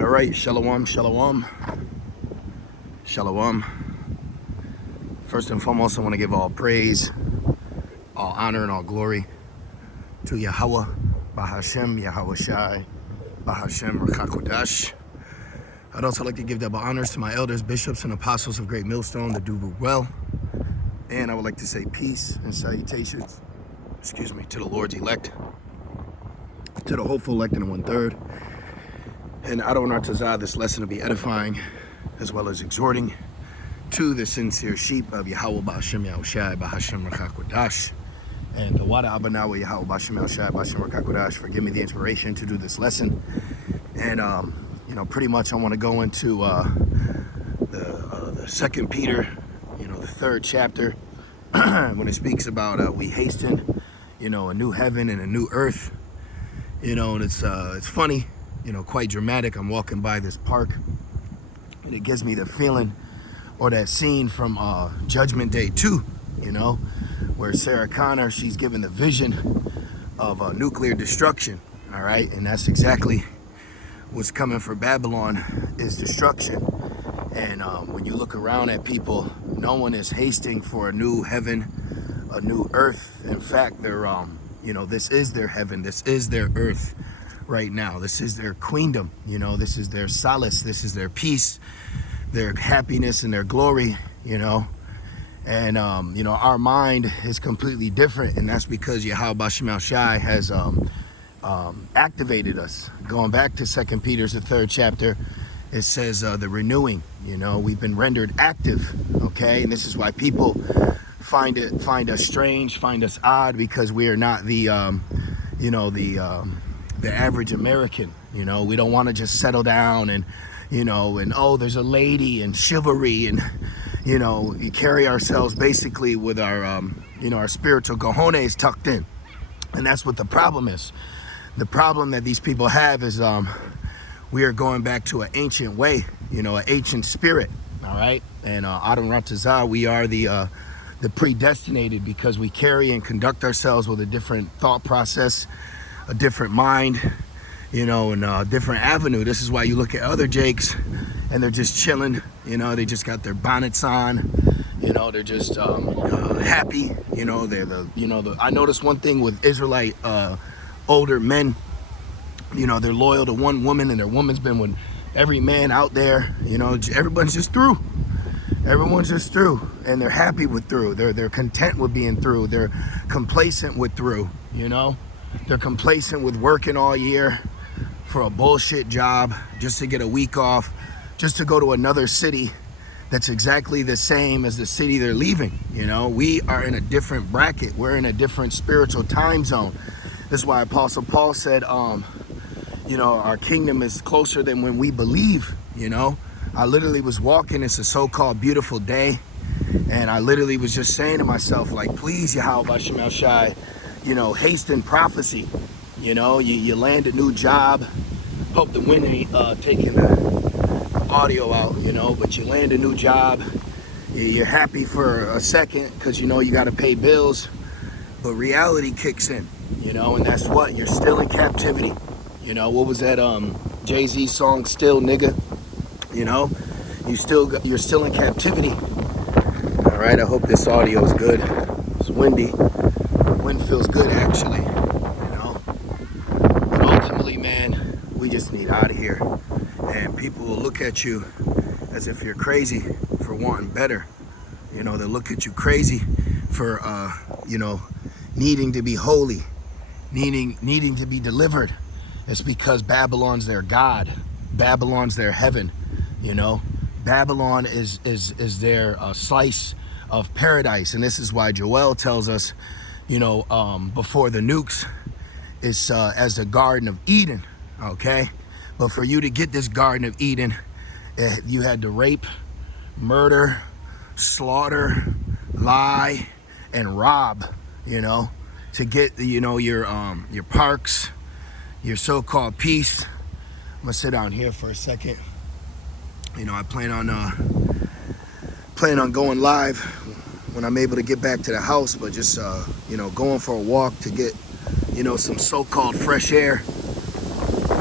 All right, shalom, shalom, shalom. First and foremost, I want to give all praise, all honor, and all glory to Yahweh, Bahashem, Yahweh Shai, Bahashem, Rakakodash. I'd also like to give double honors to my elders, bishops, and apostles of Great Millstone that do root well. And I would like to say peace and salutations, to the Lord's elect, to the hopeful elect in the 1/3. And Adon Artazah, this lesson will be edifying as well as exhorting to the sincere sheep of Yahweh Ba'ashem Yahushai Ba'ashem Rakakodash. And the Wada Abanawa Yahweh Ba'ashem Yahushai Ba'ashem Rakakodash for giving me the inspiration to do this lesson. And pretty much I want to go into the 2 Peter, the 3rd chapter, when it speaks about we hasten, a new heaven and a new earth. And it's funny. Quite dramatic. I'm walking by this park and it gives me the feeling or that scene from Judgment Day 2, where Sarah Connor, she's given the vision of nuclear destruction. All right. And that's exactly what's coming for Babylon is destruction. And when you look around at people, no one is hasting for a new heaven, a new earth. In fact, they're, this is their heaven. This is their earth. Right now, this is their queendom, this is their solace, this is their peace, their happiness and their glory, and our mind is completely different, and that's because Yahweh Ba'ashem Shai has activated us. Going back to 2 Peter's the 3rd chapter, it says the renewing, we've been rendered active, okay, and this is why people find us strange, find us odd, because we are not the average American. We don't want to just settle down and oh, there's a lady and chivalry and you carry ourselves basically with our our spiritual cojones tucked in. And that's what the problem is. The problem that these people have is we are going back to an ancient way, an ancient spirit. All right. And Adon Ratazah, we are the predestinated, because we carry and conduct ourselves with a different thought process, a different mind, and a different avenue. This is why you look at other Jakes and they're just chilling, they just got their bonnets on, they're just happy, I noticed one thing with Israelite older men, they're loyal to one woman, and their woman's been with every man out there, everyone's just through. Everyone's just through, and they're happy with through. They're content with being through. They're complacent with through, They're complacent with working all year for a bullshit job just to get a week off, just to go to another city that's exactly the same as the city they're leaving. We are in a different bracket. We're in a different spiritual time zone. This is why Apostle Paul said, our kingdom is closer than when we believe. I literally was walking. It's a so-called beautiful day, and I literally was just saying to myself, like, please, Yahweh Ba'ashem Shai, hasten prophecy. You land a new job. Hope the wind ain't taking the audio out, but you land a new job. You're happy for a second because you got to pay bills, but reality kicks in, and that's what you're still in captivity. What was that Jay-Z song, Still Nigga? You're still in captivity. All right, I hope this audio is good. It's windy. Wind feels good, actually, But ultimately, man, we just need out of here. And people will look at you as if you're crazy for wanting better. They'll look at you crazy for, needing to be holy, needing to be delivered. It's because Babylon's their God. Babylon's their heaven, Babylon is their slice of paradise. And this is why Joel tells us, before the nukes, it's as the Garden of Eden, okay? But for you to get this Garden of Eden, you had to rape, murder, slaughter, lie, and rob, to get your parks, your so-called peace. I'm gonna sit down here for a second. I plan on going live when I'm able to get back to the house, but just going for a walk to get some so-called fresh air,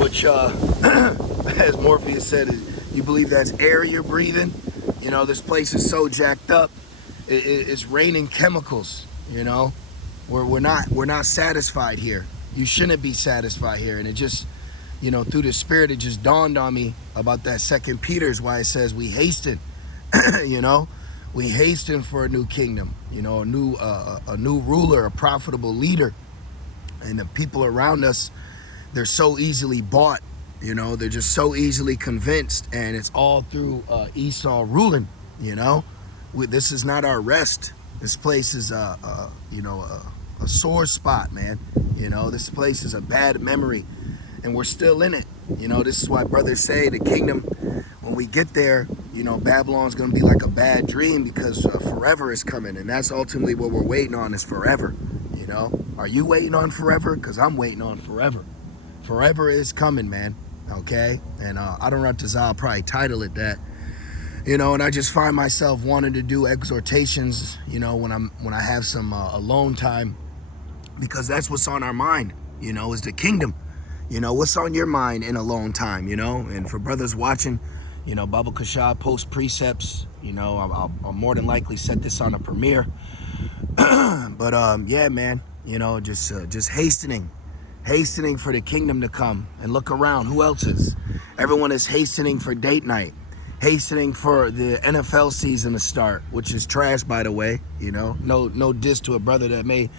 which which, as Morpheus said, you believe that's air you're breathing. You know, this place is so jacked up. It's raining chemicals. You know, we're not satisfied here. You shouldn't be satisfied here. And it just, you know, through the Spirit, it just dawned on me about that Second Peter's, why it says we hasten. You know, we hasten for a new kingdom. You know, a new ruler, a profitable leader, and the people around us, they're so easily bought. You know, they're just so easily convinced, and it's all through Esau ruling. You know, this is not our rest. This place is you know, a sore spot, man. You know, this place is a bad memory, and we're still in it. You know, this is why brothers say the kingdom, when we get there, you know, Babylon's gonna be like a bad dream, because forever is coming, and that's ultimately what we're waiting on, is forever. You know, are you waiting on forever? Because I'm waiting on forever. Forever is coming, man. Okay, and I don't know, I'll probably title it that. You know, and I just find myself wanting to do exhortations, you know, when I have some alone time, because that's what's on our mind. You know, is the kingdom. You know, what's on your mind in alone time? You know, and for brothers watching, you know, Baba Kasha post precepts. You know, I'll more than likely set this on a premiere. But yeah, man. You know, just hastening for the kingdom to come. And look around, who else is? Everyone is hastening for date night, hastening for the NFL season to start, which is trash, by the way. You know, no diss to a brother that may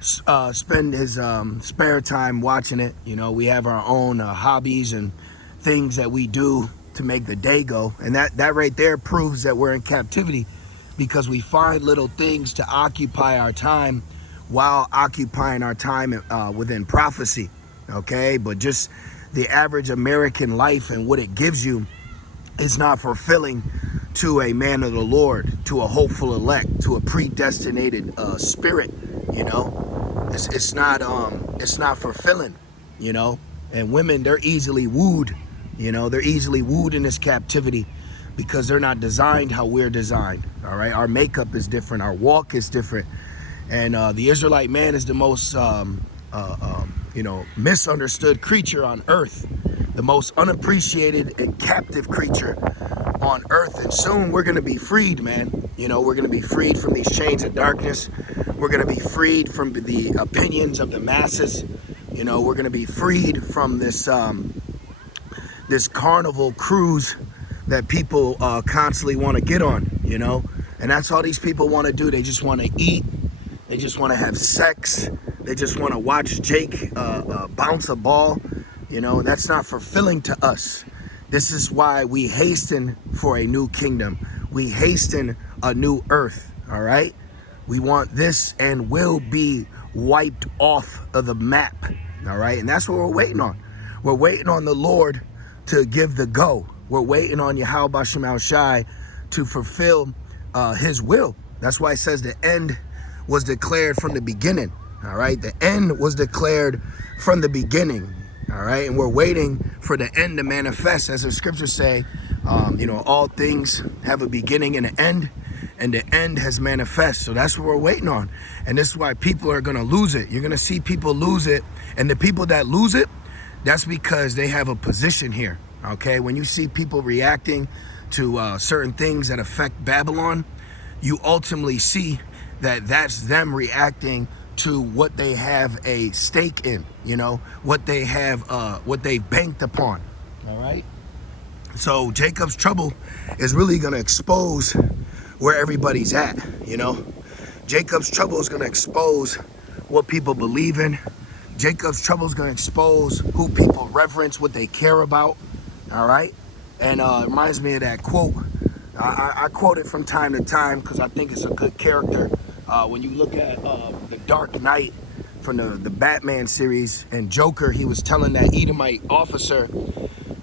spend his spare time watching it. You know, we have our own hobbies and things that we do to make the day go, and that right there proves that we're in captivity, because we find little things to occupy our time while occupying our time within prophecy. Okay, but just the average American life and what it gives you is not fulfilling to a man of the Lord, to a hopeful elect, to a predestinated spirit. You know, it's not fulfilling. You know, and women, they're easily wooed. You know, they're easily wooed in this captivity, because they're not designed how we're designed. All right, our makeup is different, our walk is different. And the Israelite man is the most, you know, misunderstood creature on earth, the most unappreciated and captive creature on earth. And soon we're going to be freed, man. You know, we're going to be freed from these chains of darkness. We're going to be freed from the opinions of the masses. You know, we're going to be freed from this this carnival cruise that people constantly want to get on. You know, and that's all these people want to do. They just want to eat. They just want to have sex. They just want to watch Jake bounce a ball. You know, and that's not fulfilling to us. This is why we hasten for a new kingdom. We hasten a new earth, all right? We want this and will be wiped off of the map, all right? And that's what we're waiting on. We're waiting on the Lord to give the go. We're waiting on Yahweh Bashim Shai to fulfill his will. That's why it says the end was declared from the beginning, all right? The end was declared from the beginning, all right? And we're waiting for the end to manifest. As the scriptures say, you know, all things have a beginning and an end, and the end has manifest. So that's what we're waiting on. And this is why people are going to lose it. You're going to see people lose it. And the people that lose it, that's because they have a position here, okay? When you see people reacting to certain things that affect Babylon, you ultimately see that that's them reacting to what they have a stake in, you know, what they have, what they banked upon, all right? So Jacob's trouble is really going to expose where everybody's at, you know? Jacob's trouble is going to expose what people believe in. Jacob's trouble is going to expose who people reverence, what they care about, all right? And it reminds me of that quote. I quote it from time to time because I think it's a good character. When you look at The Dark Knight from the Batman series, and Joker, he was telling that Edomite officer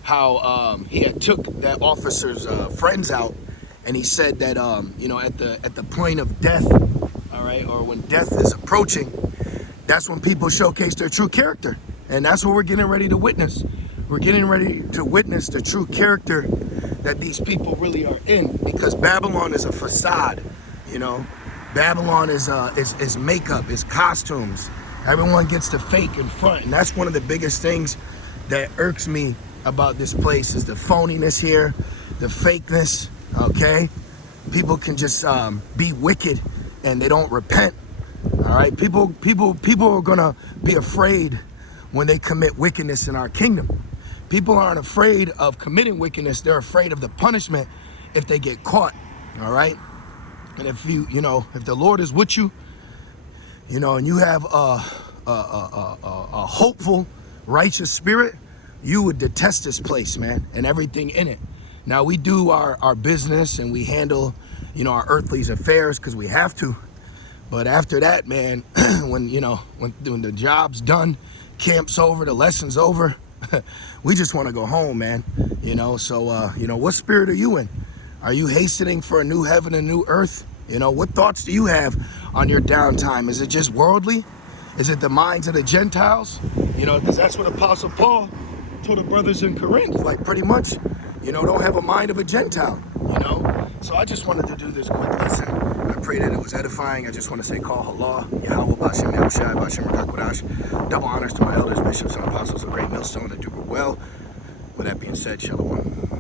how he had took that officer's friends out, and he said that you know, at the point of death, all right, or when death is approaching, that's when people showcase their true character. And that's what we're getting ready to witness. We're getting ready to witness the true character that these people really are in, because Babylon is a facade, you know. Babylon is makeup, is costumes. Everyone gets to fake in front, and that's one of the biggest things that irks me about this place is the phoniness here, the fakeness, okay? People can just be wicked and they don't repent. All right, people are gonna be afraid when they commit wickedness in our kingdom. People aren't afraid of committing wickedness; they're afraid of the punishment if they get caught. All right, and if if the Lord is with you, and you have a hopeful, righteous spirit, you would detest this place, man, and everything in it. Now we do our business and we handle, our earthly affairs because we have to. But after that, man, when the job's done, camp's over, the lesson's over, we just want to go home, man. So what spirit are you in? Are you hastening for a new heaven and new earth? What thoughts do you have on your downtime? Is it just worldly? Is it the minds of the Gentiles? Because that's what Apostle Paul told the brothers in Corinth, like pretty much, don't have a mind of a Gentile, So I just wanted to do this quick lesson. I pray that it was edifying. I just want to say, call Allah, Yahweh, Bashem, Yahushai, Bashem, Rakakwadash. Double honors to my elders, bishops, and apostles of Great Millstone that do well. With that being said, Shalom.